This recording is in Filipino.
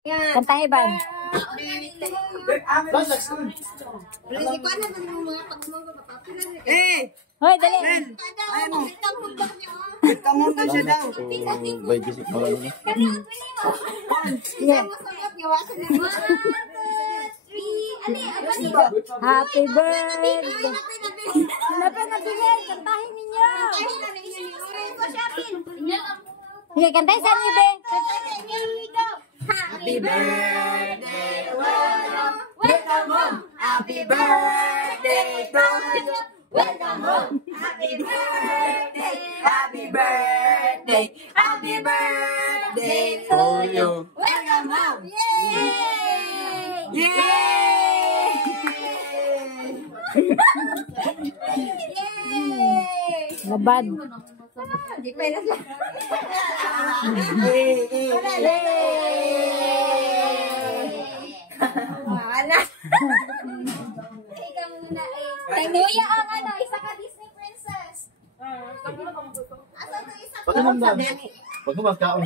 Kantahe ba? Hoy, dali. Kamu na siya daw. Happy birthday. Hanapin na bigay. Kantahin ninyo. Sige, kantahin sa niyo, be. Happy birthday, welcome home. Happy birthday to you. Welcome home. Happy birthday, happy birthday, happy birthday to you. Welcome home. Yay! Yay! Yay! Labad. Di pa na siya. Wala. Ikaw muna eh. Kay Nuya ang ano, isa ka Disney princess. Asa to isa ka? Pag magkaon.